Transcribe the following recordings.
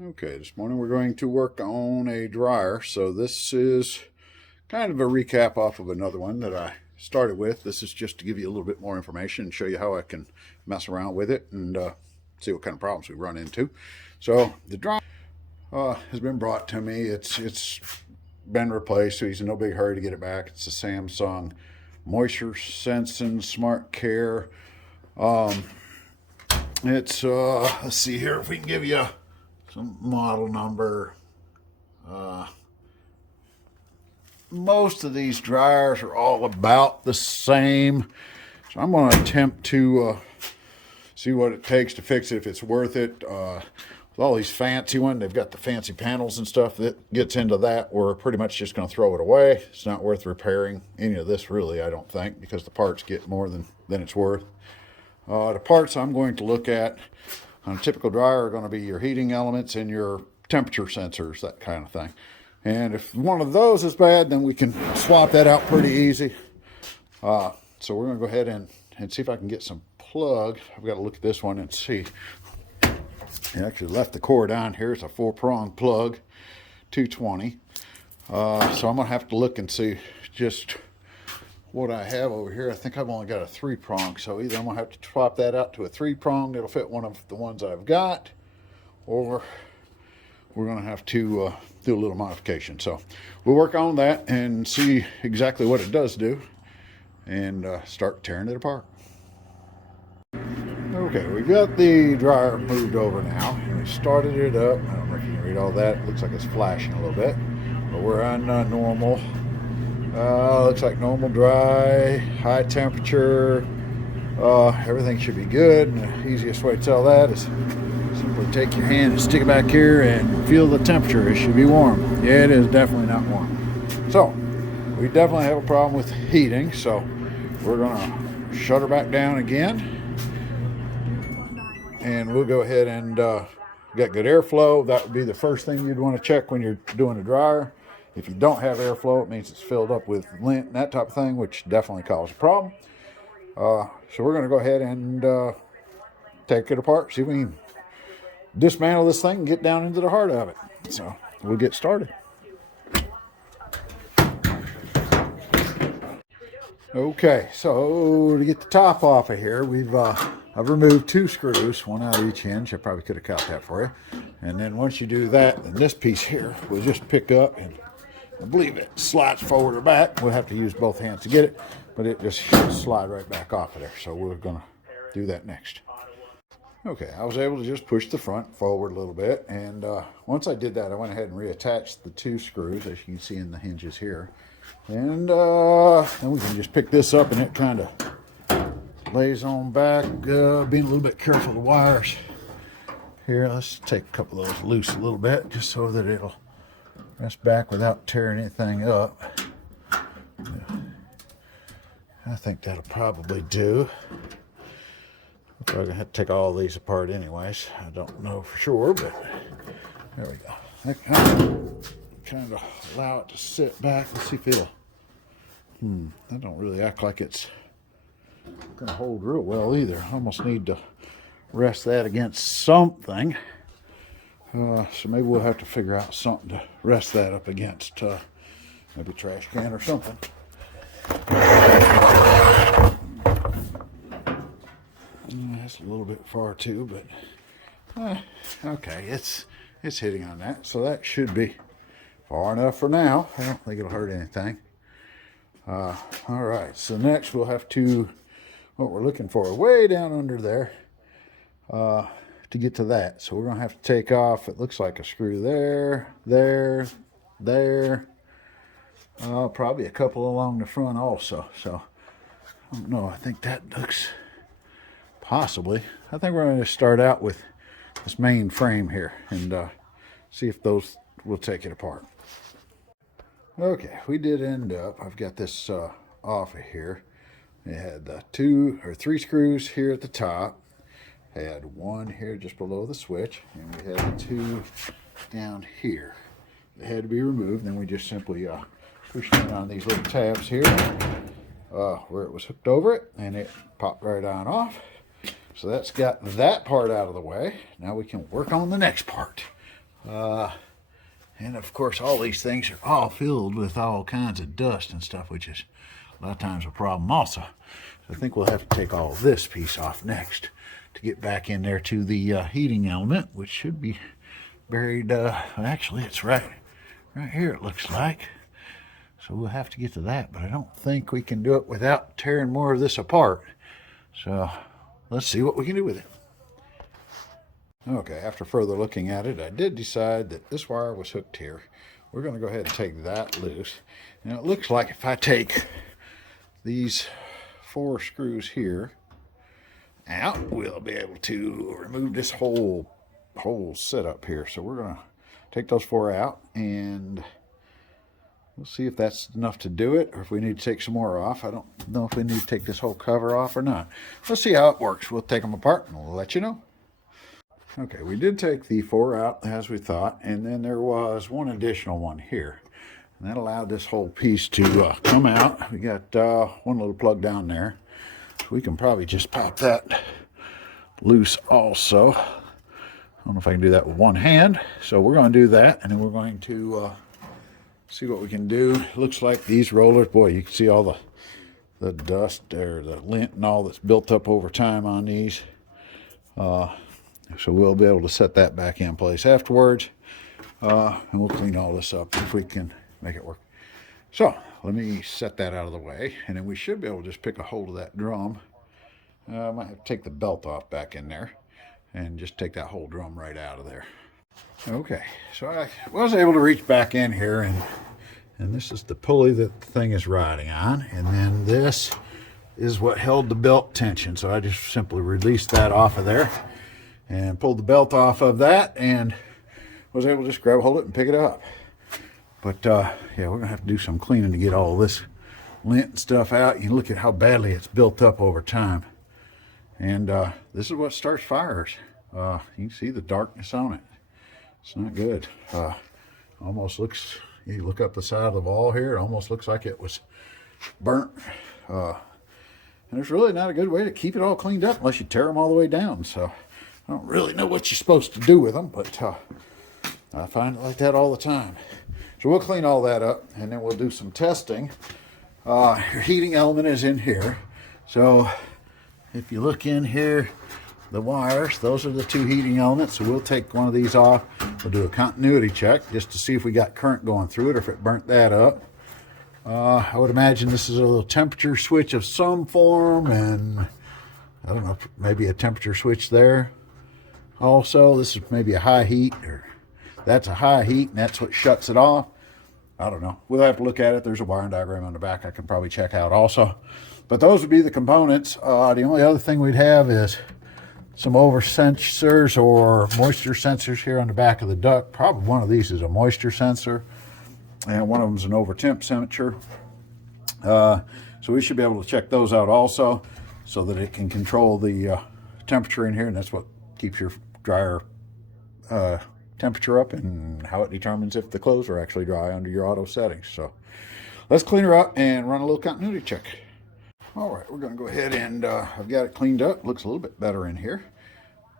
Okay, this morning we're going to work on a dryer. So this is kind of a recap off of another one that I started with. This is just to give you a little bit more information and show you how I can mess around with it and see what kind of problems we run into. So the dryer has been brought to me. It's been replaced, so he's in no big hurry to get it back. It's a Samsung Moisture Sensing Smart Care. Let's see here if we can give you some model number. Most of these dryers are all about the same, so I'm going to attempt to see what it takes to fix it, if it's worth it. With all these fancy ones, they've got the fancy panels and stuff that gets into that. We're pretty much just going to throw it away. It's not worth repairing any of this, really, I don't think, because the parts get more than it's worth. The parts I'm going to look at on a typical dryer are going to be your heating elements and your temperature sensors, that kind of thing. And if one of those is bad, then we can swap that out pretty easy. So we're going to go ahead and see if I can get some plug. I've got to look at this one and see. I actually left the cord on here. It's a 4-prong plug, 220. So I'm going to have to look and see just what I have over here. I think I've only got a 3-prong, so either I'm going to have to swap that out to a 3-prong that'll fit one of the ones I've got, or we're going to have to do a little modification. So we'll work on that and see exactly what it does do and start tearing it apart. Okay, we got the dryer moved over now, and we started it up. I don't know if you can read all that. It looks like it's flashing a little bit, but we're on normal. Looks like normal dry, high temperature. Everything should be good. And the easiest way to tell that is simply take your hand and stick it back here and feel the temperature. It should be warm. Yeah, it is definitely not warm. So we definitely have a problem with heating. So we're gonna shut her back down again, and we'll go ahead and get good airflow. That would be the first thing you'd want to check when you're doing a dryer. If you don't have airflow, it means it's filled up with lint and that type of thing, which definitely causes a problem. So we're going to go ahead and take it apart, see if we can dismantle this thing and get down into the heart of it. So we'll get started. Okay, so to get the top off of here, I've removed 2 screws, one out of each hinge. I probably could have cut that for you. And then once you do that, then this piece here will just pick up, and I believe it slides forward or back. We'll have to use both hands to get it, but it just should slide right back off of there. So we're going to do that next. Okay, I was able to just push the front forward a little bit, and once I did that, I went ahead and reattached the 2 screws, as you can see in the hinges here. And then we can just pick this up, and it kind of lays on back, being a little bit careful of the wires. Here, let's take a couple of those loose a little bit, just so that it'll rest back without tearing anything up. I think that'll probably do. We're probably going to have to take all these apart anyways. I don't know for sure, but there we go. That kind of allow it to sit back. Let's see if it'll... that don't really act like it's going to hold real well either. I almost need to rest that against something. So maybe we'll have to figure out something to rest that up against. Maybe a trash can or something. That's a little bit far too, but okay, it's hitting on that, so that should be far enough for now. I don't think it'll hurt anything. All right, so next we'll have to, what we're looking for way down under there, to get to that. So we're going to have to take off, it looks like a screw there, probably a couple along the front also. So I don't know, I think that looks possibly. I think we're going to start out with this main frame here and see if those will take it apart. Okay, we did end up, I've got this off of here. We had 2 or 3 screws here at the top. I had 1 here just below the switch, and we had 2 down here. They had to be removed. Then we just simply pushed in on these little tabs here where it was hooked over it, and it popped right on off. So that's got that part out of the way. Now we can work on the next part. And of course, all these things are all filled with all kinds of dust and stuff, which is a lot of times a problem also. So I think we'll have to take all this piece off next to get back in there to the heating element, which should be buried. Actually, it's right here, it looks like. So we'll have to get to that, but I don't think we can do it without tearing more of this apart. So let's see what we can do with it. Okay, after further looking at it, I did decide that this wire was hooked here. We're going to go ahead and take that loose. And it looks like if I take these 4 screws here out, we'll be able to remove this whole setup here. So we're going to take those 4 out, and we'll see if that's enough to do it, or if we need to take some more off. I don't know if we need to take this whole cover off or not. Let's see how it works. We'll take them apart, and we'll let you know. Okay, we did take the 4 out as we thought, and then there was one additional one here. And that allowed this whole piece to come out. We got one little plug down there. So we can probably just pop that loose also. I don't know if I can do that with one hand. So we're going to do that, and then we're going to see what we can do. Looks like these rollers, boy, you can see all the dust or the lint and all that's built up over time on these. So we'll be able to set that back in place afterwards. And we'll clean all this up if we can make it work. So let me set that out of the way, and then we should be able to just pick a hold of that drum. I might have to take the belt off back in there and just take that whole drum right out of there. Okay, so I was able to reach back in here, and this is the pulley that the thing is riding on, and then this is what held the belt tension. So I just simply released that off of there and pulled the belt off of that, and was able to just grab a hold of it and pick it up. But yeah, we're gonna have to do some cleaning to get all this lint and stuff out. You look at how badly it's built up over time, and this is what starts fires. You can see the darkness on it. It's not good. Almost looks, you look up the side of the wall here, it almost looks like it was burnt. And there's really not a good way to keep it all cleaned up unless you tear them all the way down. So I don't really know what you're supposed to do with them, but I find it like that all the time. So we'll clean all that up, and then we'll do some testing. Your heating element is in here. So if you look in here, the wires, those are the 2 heating elements. So we'll take one of these off. We'll do a continuity check just to see if we got current going through it or if it burnt that up. I would imagine this is a little temperature switch of some form, and I don't know, maybe a temperature switch there. Also, this is maybe a high heat, or that's a high heat, and that's what shuts it off. I don't know. We'll have to look at it. There's a wiring diagram on the back I can probably check out also. But those would be the components. The only other thing we'd have is some over sensors or moisture sensors here on the back of the duct. Probably one of these is a moisture sensor, and one of them is an over temp sensor. So we should be able to check those out also, so that it can control the temperature in here, and that's what keeps your dryer temperature up, and how it determines if the clothes are actually dry under your auto settings. So let's clean her up and run a little continuity check. All right, we're going to go ahead and I've got it cleaned up. Looks a little bit better in here.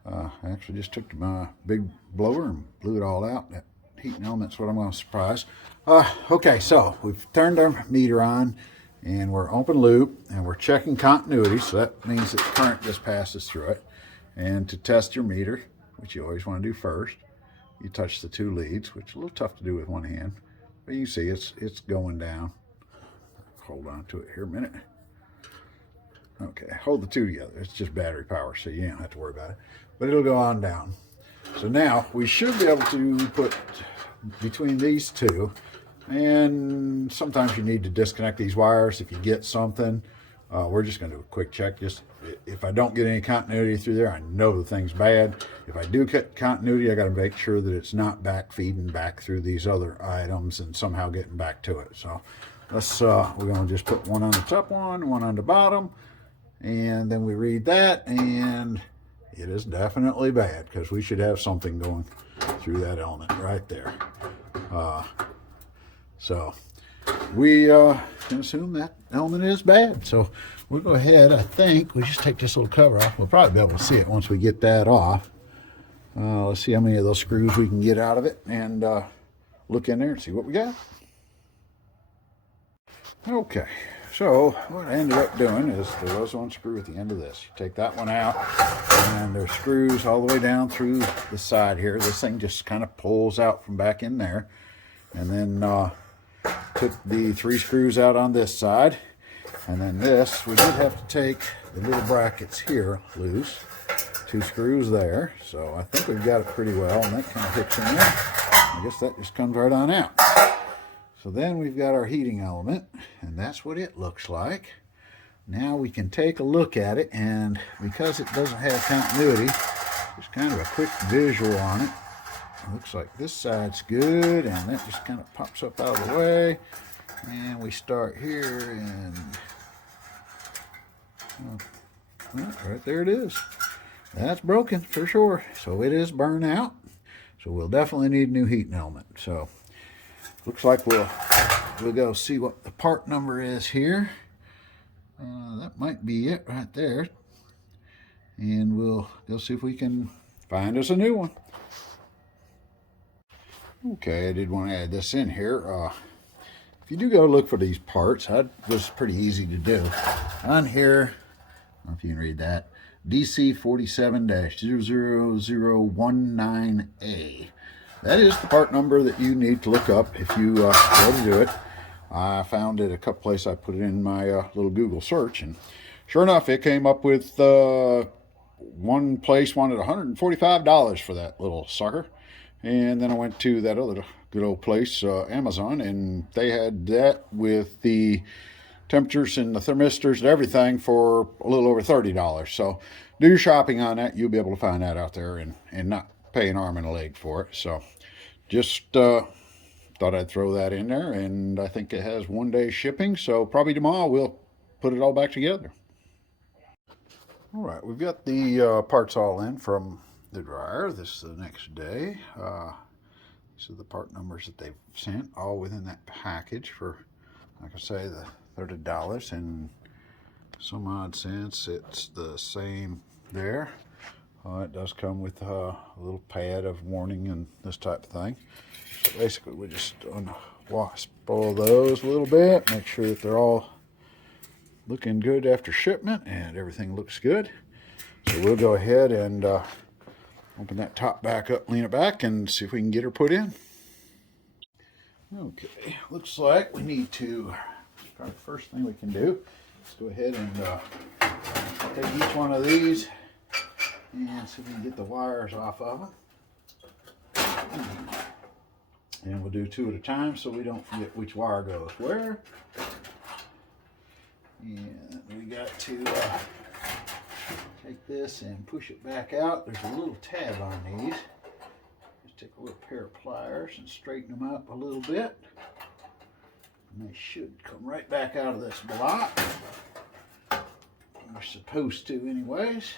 I actually just took my big blower and blew it all out. That heating element's what I'm going to surprise. Okay, so we've turned our meter on, and we're open loop, and we're checking continuity. So that means that current just passes through it. And to test your meter, which you always want to do first, you touch the 2 leads, which is a little tough to do with one hand, but you see it's going down. Hold on to it here a minute. Okay, hold the 2 together. It's just battery power, so you don't have to worry about it. But it'll go on down. So now we should be able to put between these 2, and sometimes you need to disconnect these wires if you get something. We're just going to do a quick check. Just if I don't get any continuity through there, I know the thing's bad. If I do get continuity, I got to make sure that it's not back feeding back through these other items and somehow getting back to it. So let's we're going to just put one on the top one on the bottom, and then we read that, and it is definitely bad, because we should have something going through that element right there. So we can assume that element is bad. So we'll go ahead. I think we just take this little cover off. We'll probably be able to see it once we get that off. Let's see how many of those screws we can get out of it and look in there and see what we got. Okay, so what I ended up doing is there was one screw at the end of this. You take that one out, and there's screws all the way down through the side here. This thing just kind of pulls out from back in there. And then took the 3 screws out on this side. And then this, we did have to take the little brackets here loose. 2 screws there. So I think we've got it pretty well, and that kind of hooks in there. I guess that just comes right on out. So then we've got our heating element, and that's what it looks like. Now we can take a look at it, and because it doesn't have continuity, there's kind of a quick visual on it. It looks like this side's good, and that just kind of pops up out of the way. And we start here, and well, right there it is. That's broken for sure. So it is burned out. So we'll definitely need a new heating element. So looks like we'll go see what the part number is here. That might be it right there. And we'll go see if we can find us a new one. Okay, I did want to add this in here. If you do go look for these parts, that was pretty easy to do. On here, I don't know if you can read that, DC47-00019A. That is the part number that you need to look up if you go to do it. I found it a couple places. I put it in my little Google search, and sure enough, it came up with one place wanted $145 for that little sucker. And then I went to that other good old place, Amazon, and they had that with the temperatures and the thermistors and everything for a little over $30. So do your shopping on that. You'll be able to find that out there and not pay an arm and a leg for it. So just thought I'd throw that in there, and I think it has 1-day shipping. So probably tomorrow we'll put it all back together. All right, we've got the parts all in from the dryer. This is the next day. These are the part numbers that they've sent, all within that package for, like I say, the $30 and some odd cents. It's the same there. It does come with a little pad of warning and this type of thing. So basically, we just spoil those a little bit, make sure that they're all looking good after shipment, and everything looks good. So we'll go ahead and open that top back up, lean it back, and see if we can get her put in. Okay, looks like we need to, probably the first thing we can do, let's go ahead and take each one of these and see if we can get the wires off of them. And we'll do 2 at a time so we don't forget which wire goes where. And we got to take this and push it back out. There's a little tab on these. Just take a little pair of pliers and straighten them up a little bit. And they should come right back out of this block. They're supposed to anyways.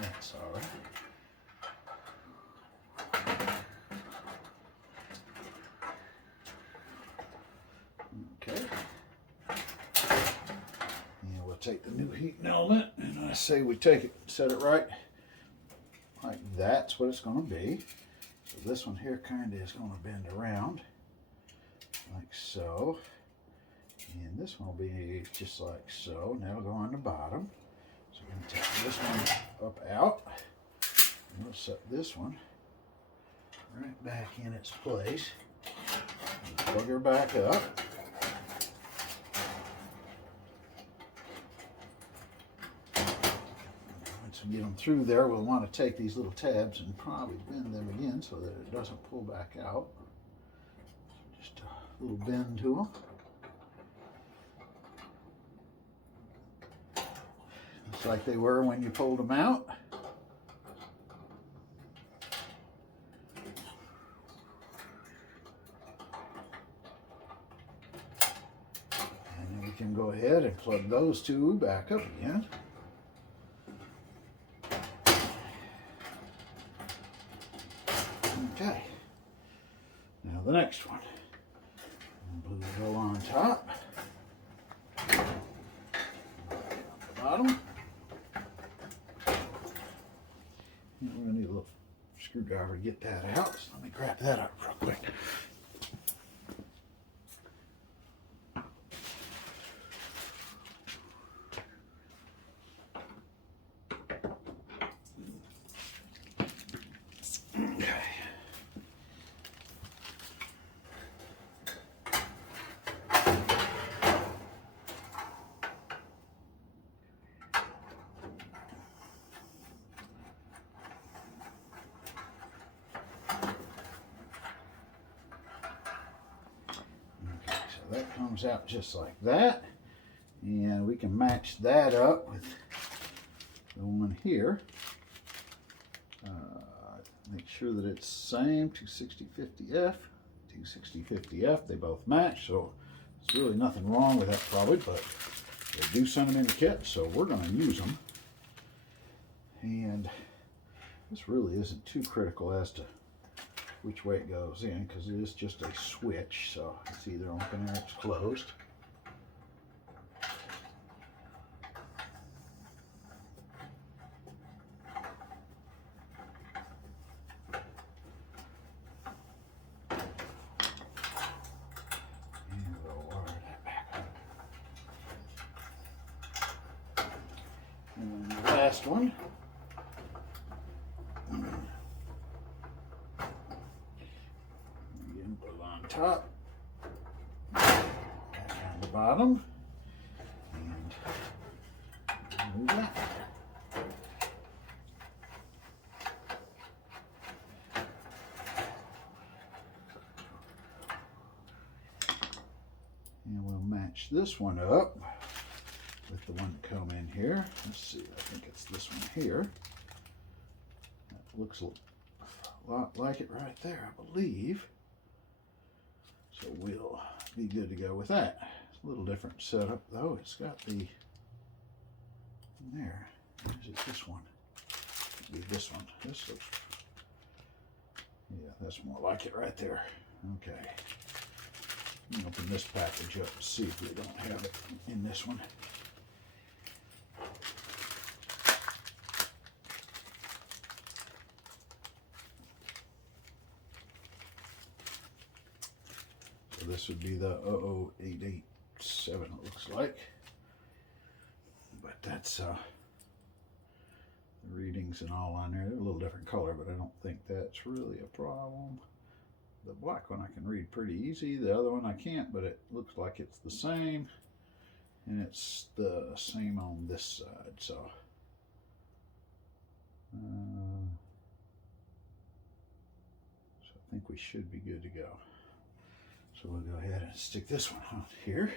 That's all right. Okay. And we'll take the new heating element, and I say we take it, set it right like that's what it's going to be. So this one here kind of is going to bend around like so. And this one will be just like so. Now we'll go on the bottom. So we're going to take this one up out, and we'll set this one right back in its place. And plug her back up. Once we get them through there, we'll want to take these little tabs and probably bend them again so that it doesn't pull back out. Just a little bend to them. Just like they were when you pulled them out. And then we can go ahead and plug those 2 back up again. Okay. Now the next one. Blue go on top. Bottom. And we're going to need a little screwdriver to get that out. So let me grab that up real quick. That comes out just like that, and we can match that up with the one here. Make sure that it's the same 26050F, 26050F. They both match, so there's really nothing wrong with that probably, but they do send them in the kit, so we're going to use them. And this really isn't too critical as to which way it goes in, because it is just a switch, so it's either open or it's closed. And we'll wire that back up. And the last one. Top, back on the bottom, and move that. And we'll match this one up with the one that come in here. Let's see, I think it's this one here. That looks a lot like it right there, I believe. So we'll be good to go with that. It's a little different setup though. It's got the, there, is it this one? It'll be this one. This looks, yeah, that's more like it right there. Okay. Let me open this package up and see if we don't have it in this one. This would be the 00887, it looks like. But that's the readings and all on there. They're a little different color, but I don't think that's really a problem. The black one I can read pretty easy. The other one I can't, but it looks like it's the same. And it's the same on this side, so. So I think we should be good to go. So we'll go ahead and stick this one on here.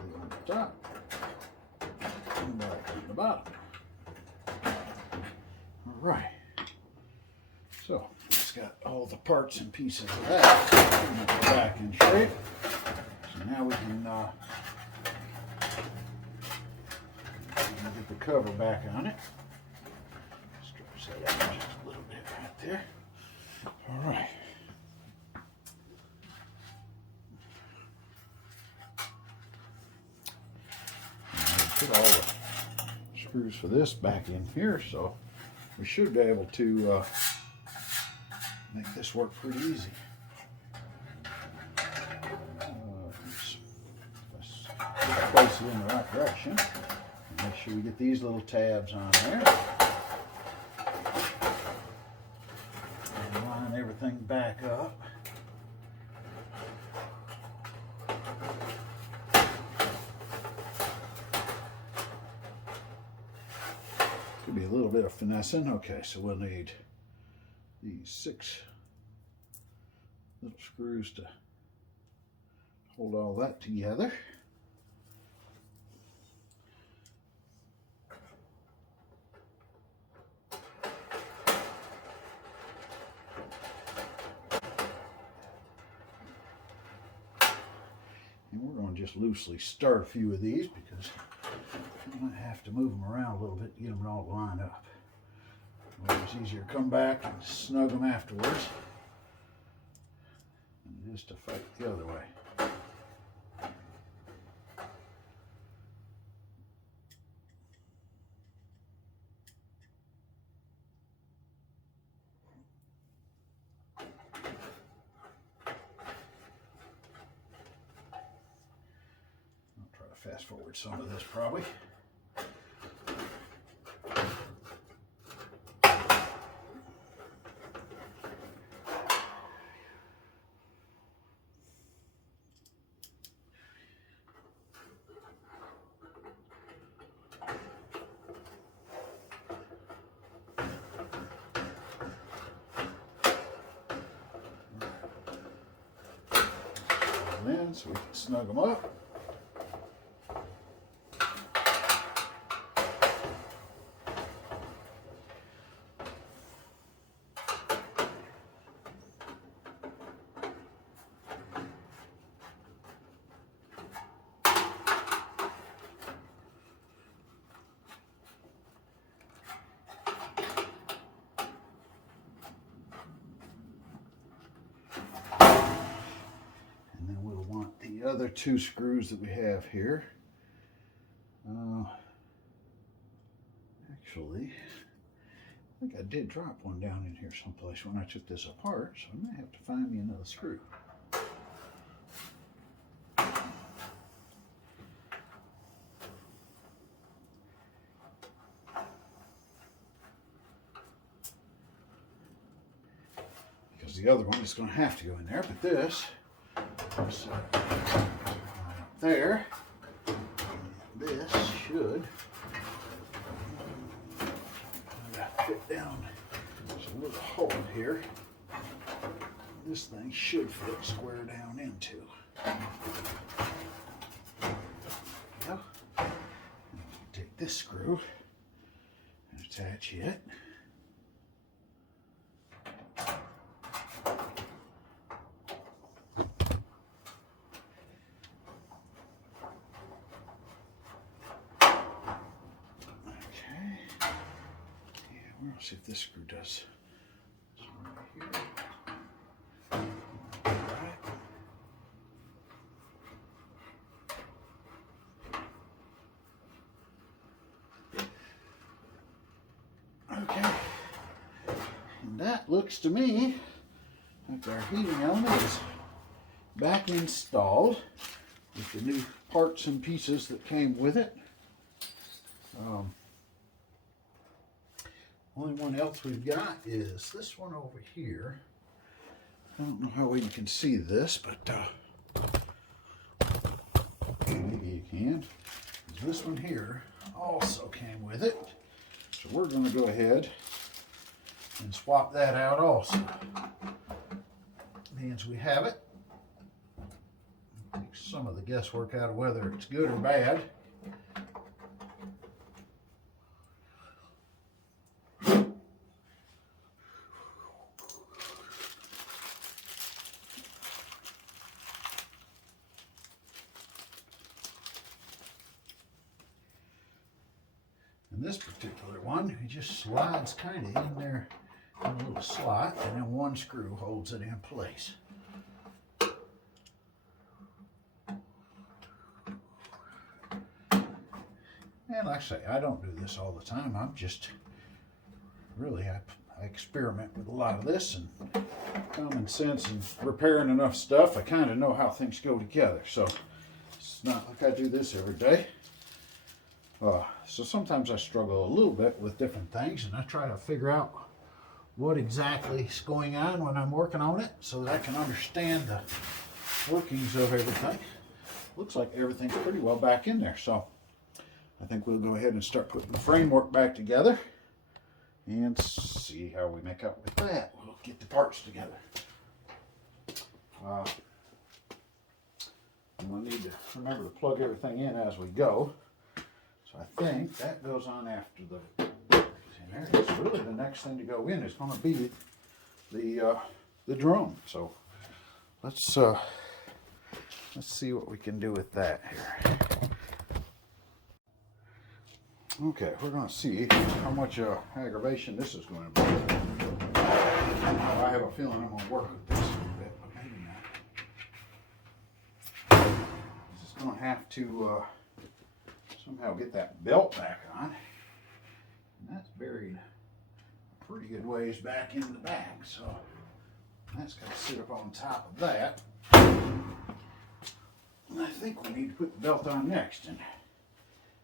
On the top. Back on the bottom. All right. So it's got all the parts and pieces of that back in shape. So now we can get the cover back on it. Stretch that out just a little bit right there. All right. Put all the screws for this back in here, so we should be able to make this work pretty easy. Let's place it in the right direction. Make sure we get these little tabs on there. And line everything back up. Could be a little bit of finessing. Okay, so we'll need these 6 little screws to hold all that together. we're going to just loosely start a few of these because I might have to move them around a little bit to get them all lined up. Well, it's easier to come back and snug them afterwards than it is to fight the other way. Fast forward some of this probably. And then so we can snug them up. Other two screws that we have here. Actually, I think I did drop one down in here someplace when I took this apart, so I might have to find me another screw. Because the other one is going to have to go in there, but this is up there. This should fit down. There's a little hole here. This thing should fit square down into. Well, take this screw and attach it. See if this screw does. This one right here. All right. Okay. And that looks to me like our heating element is back installed with the new parts and pieces that came with it. Only one else we've got is this one over here. I don't know how well you can see this, but maybe you can. This one here also came with it. So we're going to go ahead and swap that out also. Means we have it. Takes some of the guesswork out of whether it's good or bad. This particular one, it just slides kind of in there in a little slot, and then one screw holds it in place. And like I say, I don't do this all the time. I'm just really, I experiment with a lot of this, and common sense and repairing enough stuff, I kind of know how things go together. So it's not like I do this every day. So sometimes I struggle a little bit with different things, and I try to figure out what exactly is going on when I'm working on it so that I can understand the workings of everything. Looks like everything's pretty well back in there, so I think we'll go ahead and start putting the framework back together and see how we make out with that. We'll get the parts together. We'll need to remember to plug everything in as we go. So I think that goes on after the there. It's really the next thing to go in is going to be the drum. So let's let's see what we can do with that here. Okay, we're going to see how much aggravation this is going to be. I have a feeling I'm going to work with this a little bit, but maybe not. Just going to have to somehow get that belt back on. And that's buried a pretty good ways back in the back, so that's got to sit up on top of that. And I think we need to put the belt on next. And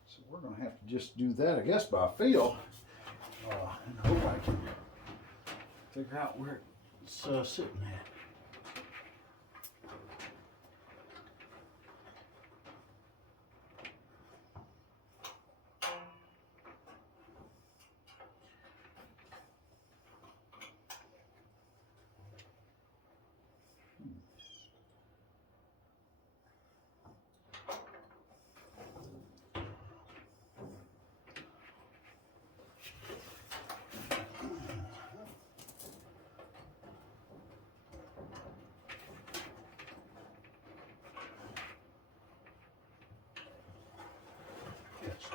so we're going to have to just do that, I guess, by feel. And hope I can figure out where it's sitting at.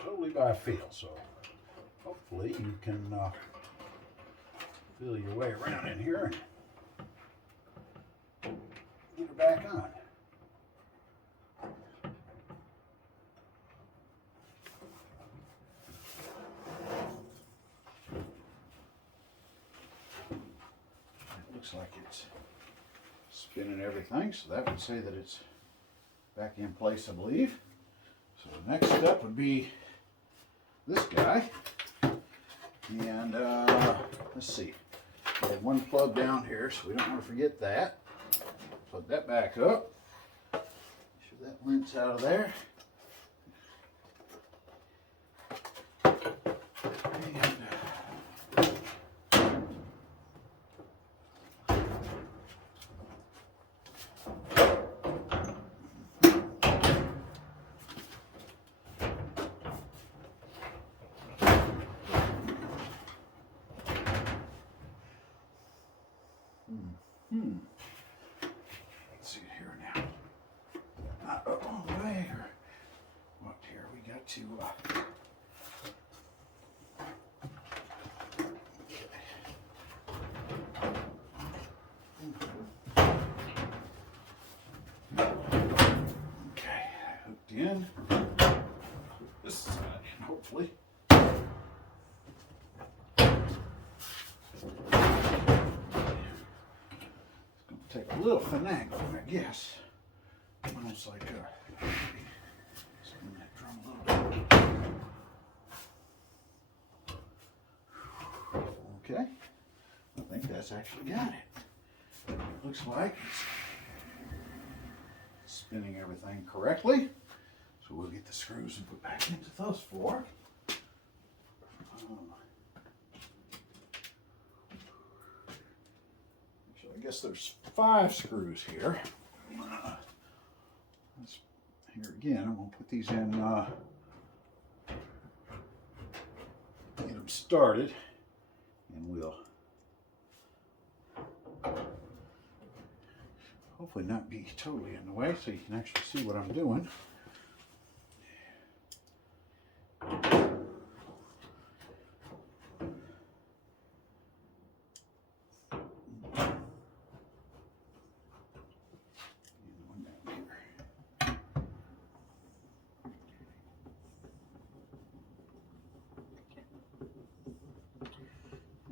Totally by feel, so hopefully you can feel your way around in here and get her back on. It looks like it's spinning everything, so that would say that it's back in place, I believe. So the next step would be this guy, and let's see, we have one plug down here, so we don't want to forget that. Plug that back up, make sure that lint's out of there. Let's see here now. Not up all the way, or what? Here we got to. Okay, hooked in. Put this side in, hopefully. Take a little finagling, I guess. Almost like spin that drum a little bit. Okay, I think that's actually got it. Looks like it's spinning everything correctly. So we'll get the screws and put back into those four. I guess there's 5 screws here. Here again, I'm going to put these in, get them started, and we'll hopefully not be totally in the way so you can actually see what I'm doing.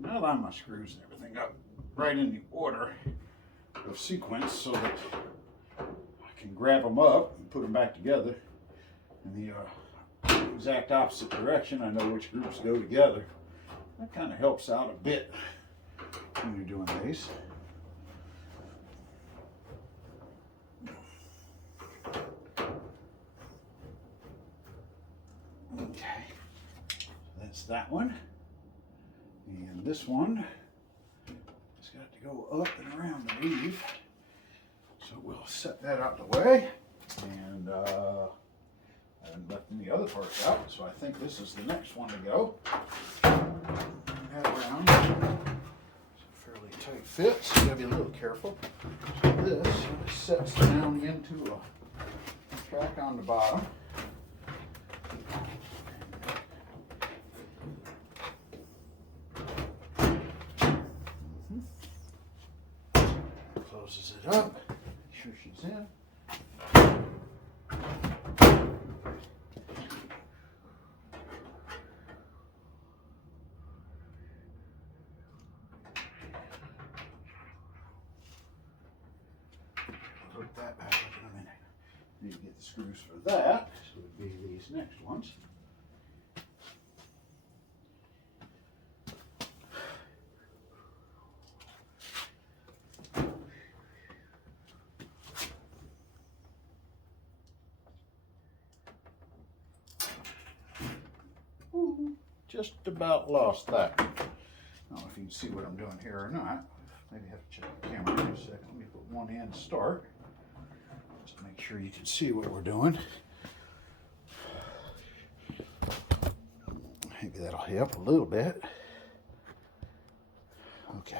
I'll line my screws and everything up right in the order of sequence so that I can grab them up and put them back together in the exact opposite direction. I know which groups go together. That kind of helps out a bit when you're doing these. Okay, that's that one. And this one has got to go up and around the weave. So we'll set that out of the way. And I haven't left any other parts out, so I think this is the next one to go. That around. It's a fairly tight fit, so you gotta be a little careful. So this sets down into a track on the bottom. Closes it up. Make sure she's in. Put that back up in a minute. Need to get the screws for that. So it would be these next ones. Ooh, just about lost that. I don't know if you can see what I'm doing here or not. Maybe have to check the camera in a second. Let me put one in to start. Just to make sure you can see what we're doing. Maybe that'll help a little bit. Okay.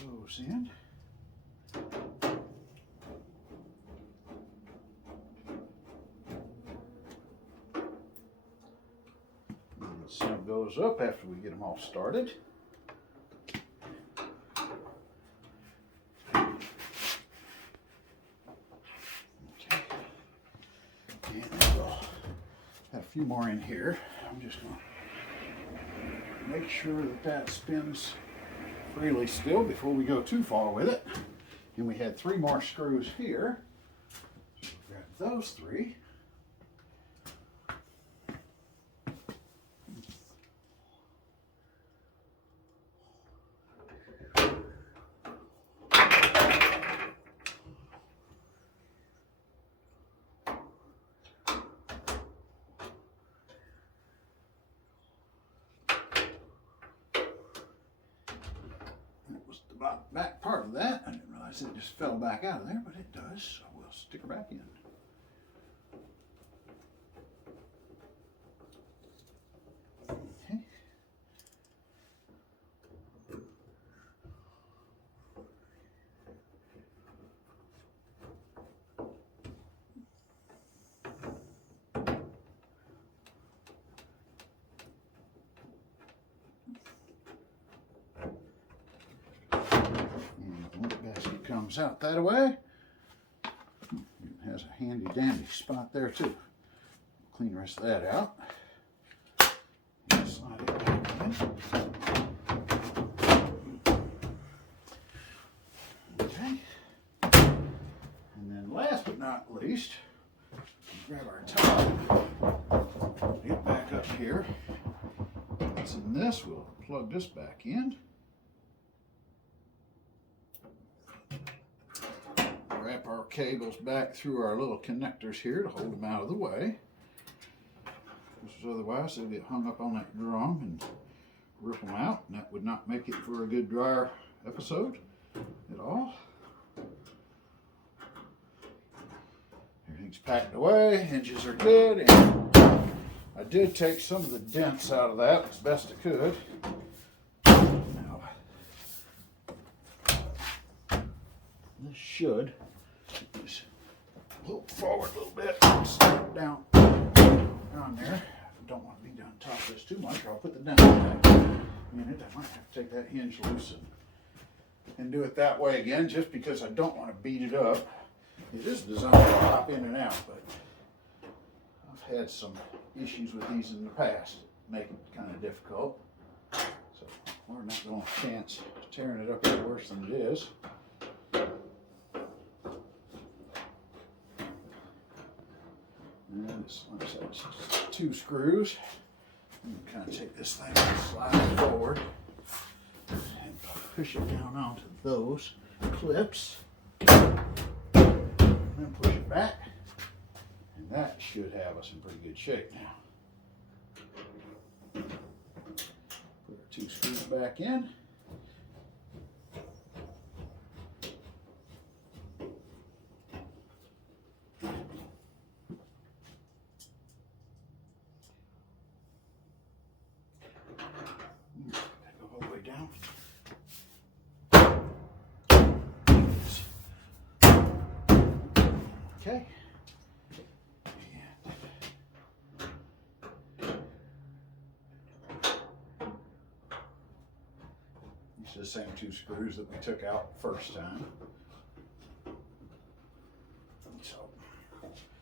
Goes in. Some goes up after we get them all started. Okay. And we'll have a few more in here. I'm just going to make sure that that spins freely still before we go too far with it. And we had 3 more screws here. So we'll grab those 3. Back part of that. I didn't realize it just fell back out of there, but it does, so we'll stick her back in. Okay. Basket comes out that way. It has a handy dandy spot there too. Clean the rest of that out. And slide it back in. Okay. And then last but not least, grab our top. Get back up here. What's in this? We'll plug this back in. Wrap our cables back through our little connectors here to hold them out of the way. Because otherwise they'll get hung up on that drum and rip them out, and that would not make it for a good dryer episode at all. Everything's packed away, hinges are good, and I did take some of the dents out of that as best I could. Now, this should just look forward a little bit, slide down there. I don't want to be down top of this too much, or I'll put the dent back in it. I might have to take that hinge loose and do it that way again, just because I don't want to beat it up. It is designed to pop in and out, but I've had some issues with these in the past that make it kind of difficult. So we're not going to chance tearing it up any worse than it is. And it's, like I said, it's just 2 screws. You can kind of take this thing and slide it forward and push it down onto those clips. Then push it back, and that should have us in pretty good shape now. Put our 2 screws back in. down. Okay. These are the same two screws that we took out the first time. So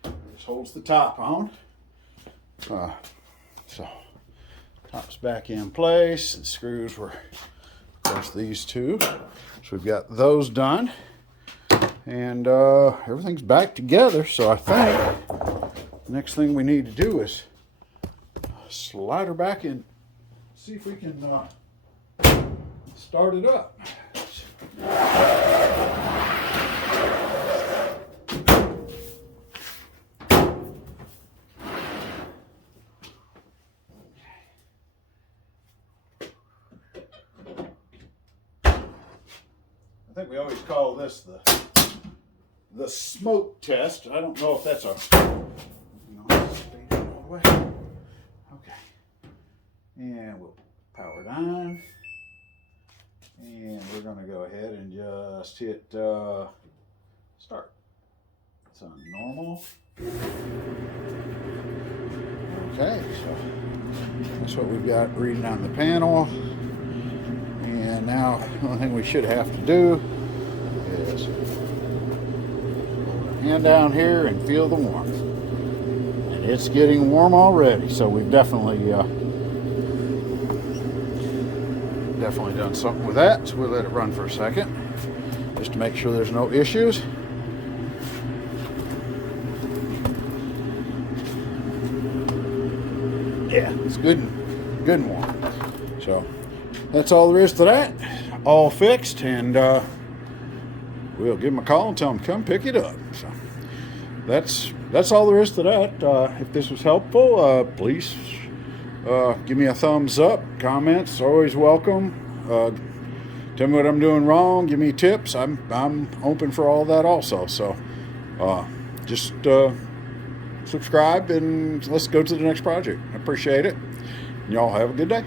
this holds the top on. So top's back in place. The screws were, of course, these two. So we've got those done. And everything's back together. So I think the next thing we need to do is slide her back in, see if we can start it up. I think we always call this the smoke test. I don't know if that's a, speed it all the way. Okay. And we'll power it on. And we're going to go ahead and just hit start. It's on normal. Okay, so that's what we've got reading on the panel. And now the only thing we should have to do is hold our hand down here and feel the warmth. And it's getting warm already, so we've definitely done something with that. So we'll let it run for a second just to make sure there's no issues. Yeah, it's good and warm. So that's all there is to that. All fixed, and we'll give them a call and tell them to come pick it up. So that's all there is to that. If this was helpful, please give me a thumbs up. Comments always welcome. Tell me what I'm doing wrong. Give me tips. I'm open for all that also. So just subscribe and let's go to the next project. I appreciate it. Y'all have a good day.